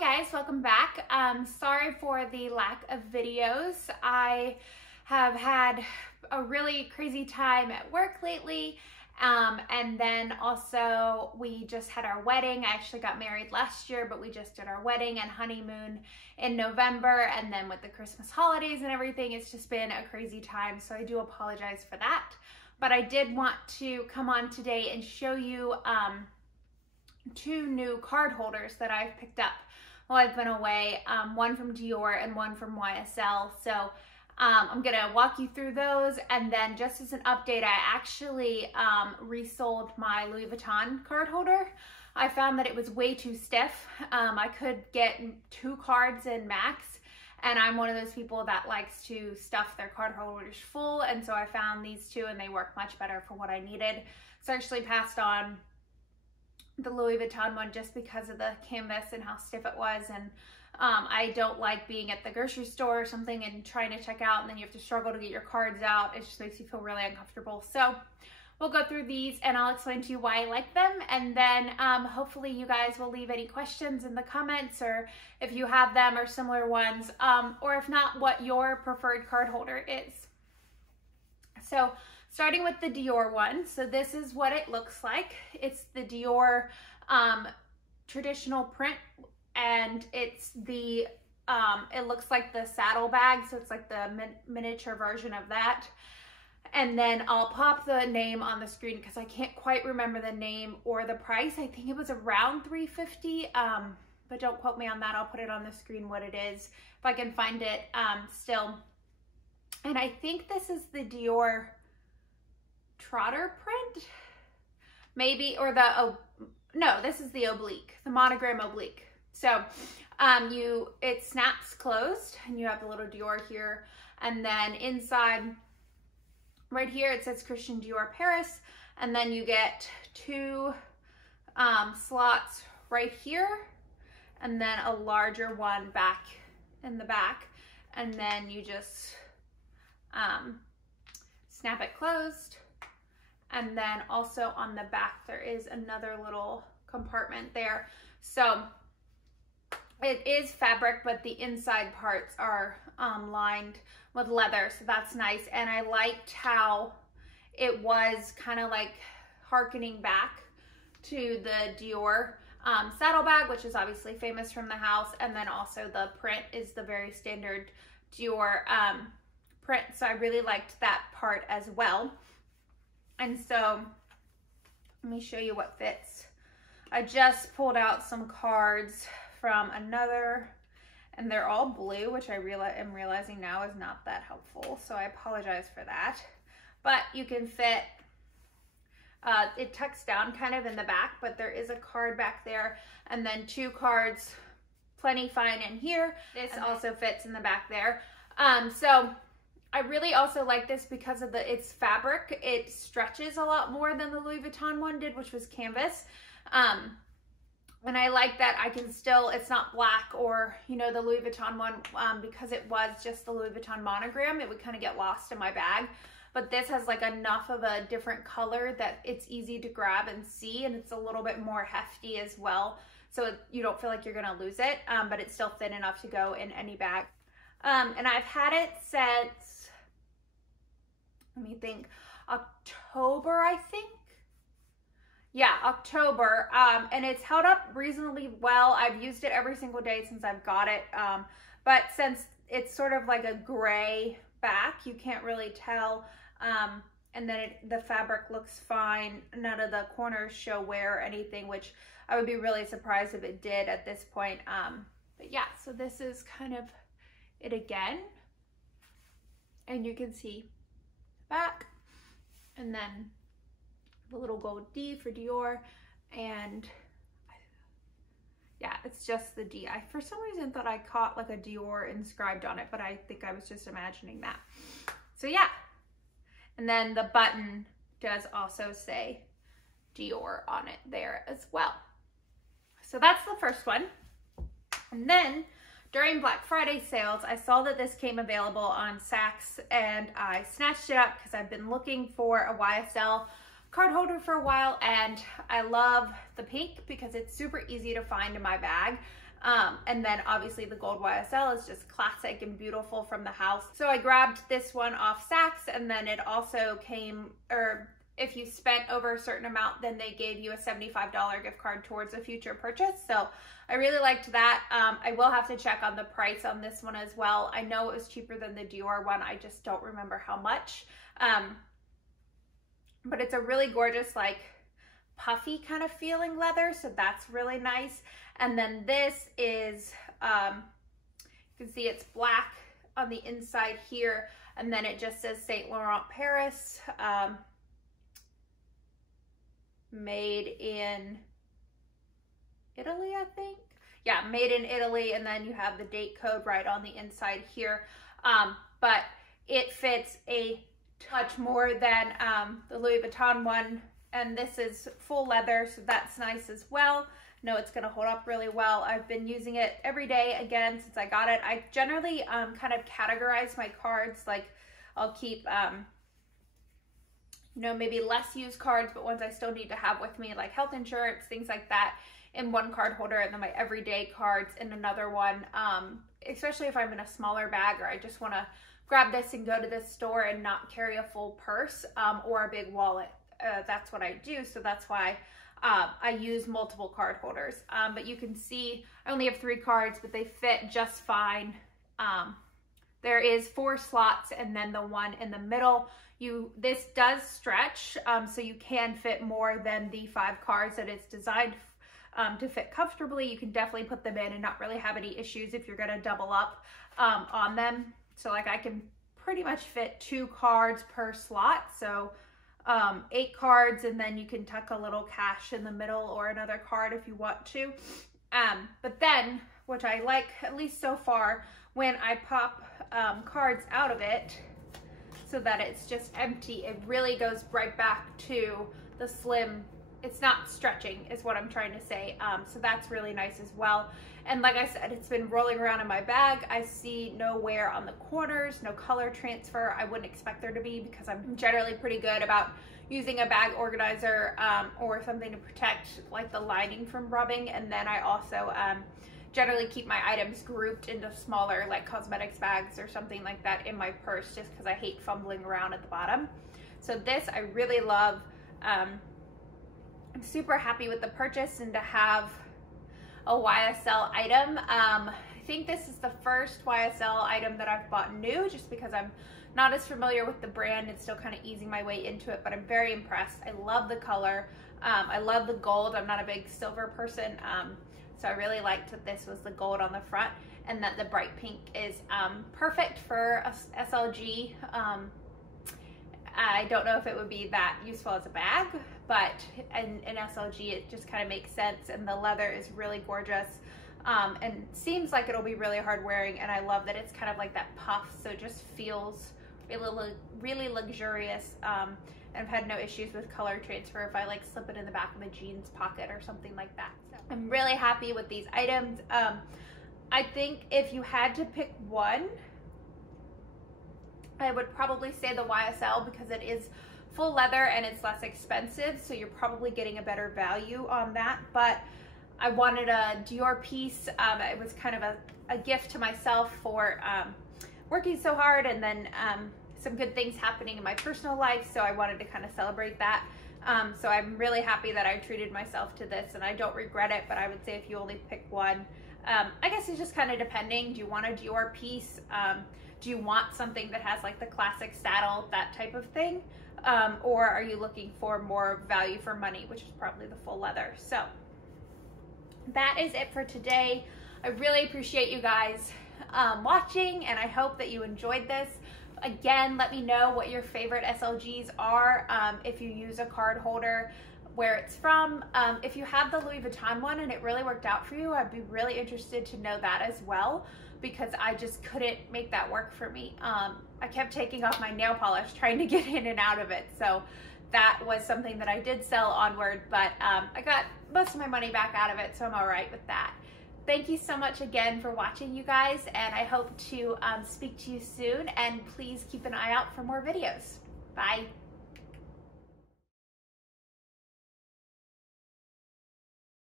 guys, welcome back. Sorry for the lack of videos. I have had a really crazy time at work lately, and then also we just had our wedding. I actually got married last year, but we just did our wedding and honeymoon in November, and then with the Christmas holidays and everything, it's just been a crazy time, so I do apologize for that. But I did want to come on today and show you two new card holders that I've picked up while I've been away, one from Dior and one from YSL. So I'm gonna walk you through those, and then just as an update, I actually resold my Louis Vuitton card holder. I found that it was way too stiff. I could get 2 cards in max, and I'm one of those people that likes to stuff their card holders full, and so I found these two and they work much better for what I needed. So I actually passed on the Louis Vuitton one just because of the canvas and how stiff it was, and I don't like being at the grocery store or something and trying to check out and then you have to struggle to get your cards out. It just makes you feel really uncomfortable. So we'll go through these and I'll explain to you why I like them, and then hopefully you guys will leave any questions in the comments, or if you have them or similar ones, or if not, what your preferred card holder is. So starting with the Dior one, so this is what it looks like. It's the Dior traditional print, and it's the, it looks like the saddle bag, so it's like the miniature version of that. And then I'll pop the name on the screen because I can't quite remember the name or the price. I think it was around $350, but don't quote me on that. I'll put it on the screen what it is if I can find it still. And I think this is the Dior Trotter print, maybe, or the, no, this is the Oblique, the Monogram Oblique. So it snaps closed and you have the little Dior here, and then inside right here it says Christian Dior Paris, and then you get 2 slots right here, and then a larger one back in the back, and then you just snap it closed. And then also on the back, there is another little compartment there. So it is fabric, but the inside parts are lined with leather, so that's nice. And I liked how it was kind of like hearkening back to the Dior saddlebag, which is obviously famous from the house. And then also the print is the very standard Dior print. So I really liked that part as well. And so let me show you what fits. I just pulled out some cards from another, and they're all blue, which am realizing now is not that helpful. So I apologize for that. But you can fit, it tucks down kind of in the back, but there is a card back there, and then 2 cards, plenty fine in here. This also fits in the back there. So I really also like this because of its fabric. It stretches a lot more than the Louis Vuitton one did, which was canvas. And I like that I can still, it's not black, or, you know, the Louis Vuitton one, because it was just the Louis Vuitton monogram, it would kind of get lost in my bag. But this has like enough of a different color that it's easy to grab and see, and it's a little bit more hefty as well. So you don't feel like you're gonna lose it, but it's still thin enough to go in any bag. And I've had it since, let me think, October, I think. Yeah, October, and it's held up reasonably well. I've used it every single day since I've got it, but since it's sort of like a gray back, you can't really tell, and then the fabric looks fine. None of the corners show wear or anything, which I would be really surprised if it did at this point. But yeah, so this is kind of it again, and you can see back, and then the little gold D for Dior, and yeah, it's just the D. I for some reason thought I caught like a Dior inscribed on it, but I think I was just imagining that. So yeah, and then the button does also say Dior on it there as well. So that's the first one. And then during Black Friday sales, I saw that this came available on Saks, and I snatched it up because I've been looking for a YSL card holder for a while, and I love the pink because it's super easy to find in my bag. And then obviously the gold YSL is just classic and beautiful from the house. So I grabbed this one off Saks, and then it also came, or if you spent over a certain amount, then they gave you a $75 gift card towards a future purchase. So I really liked that. I will have to check on the price on this one as well. I know it was cheaper than the Dior one. I just don't remember how much. But it's a really gorgeous, like puffy kind of feeling leather. So that's really nice. And then this is, you can see it's black on the inside here. And then it just says Saint Laurent Paris. Made in Italy, I think. Yeah, made in Italy, and then you have the date code right on the inside here. But it fits a touch more than the Louis Vuitton one, and this is full leather, so that's nice as well. No, it's gonna hold up really well. I've been using it every day again since I got it. I generally kind of categorize my cards, like I'll keep you know, maybe less used cards, but ones I still need to have with me, like health insurance, things like that, in one card holder, and then my everyday cards in another one, especially if I'm in a smaller bag or I just want to grab this and go to this store and not carry a full purse or a big wallet. That's what I do, so that's why I use multiple card holders. But you can see I only have 3 cards, but they fit just fine. There is 4 slots, and then the one in the middle. This does stretch, so you can fit more than the 5 cards that it's designed to fit comfortably. You can definitely put them in and not really have any issues if you're gonna double up on them. So like I can pretty much fit 2 cards per slot, so 8 cards, and then you can tuck a little cash in the middle or another card if you want to. But then, which I like at least so far, when I pop cards out of it so that it's just empty, it really goes right back to the slim. It's not stretching is what I'm trying to say. So that's really nice as well. And like I said, it's been rolling around in my bag. I see no wear on the corners, no color transfer. I wouldn't expect there to be because I'm generally pretty good about using a bag organizer or something to protect like the lining from rubbing. And then I also generally keep my items grouped into smaller like cosmetics bags or something like that in my purse, just because I hate fumbling around at the bottom. So this I really love. I'm super happy with the purchase and to have a YSL item. I think this is the first YSL item that I've bought new, just because I'm not as familiar with the brand and still kind of easing my way into it, but I'm very impressed. I love the color. I love the gold. I'm not a big silver person. So I really liked that this was the gold on the front and that the bright pink is perfect for a SLG. I don't know if it would be that useful as a bag, but in SLG it just kind of makes sense, and the leather is really gorgeous and seems like it'll be really hard wearing, and I love that it's kind of like that puff, so it just feels really luxurious. And I've had no issues with color transfer if I like slip it in the back of a jeans pocket or something like that. So I'm really happy with these items. I think if you had to pick one, I would probably say the YSL, because it is full leather and it's less expensive, so you're probably getting a better value on that. But I wanted a Dior piece. It was kind of a gift to myself for working so hard, and then some good things happening in my personal life, so I wanted to kind of celebrate that. So I'm really happy that I treated myself to this, and I don't regret it. But I would say if you only pick one, I guess it's just kind of depending. Do you want a Dior piece? Do you want something that has like the classic saddle, that type of thing? Or are you looking for more value for money, which is probably the full leather? So that is it for today. I really appreciate you guys watching, and I hope that you enjoyed this. Again, let me know what your favorite SLGs are, if you use a card holder, where it's from. If you have the Louis Vuitton one and it really worked out for you, I'd be really interested to know that as well, because I just couldn't make that work for me. I kept taking off my nail polish trying to get in and out of it, so that was something that I did sell onward, but I got most of my money back out of it, so I'm all right with that. Thank you so much again for watching, you guys, and I hope to speak to you soon, and please keep an eye out for more videos. Bye.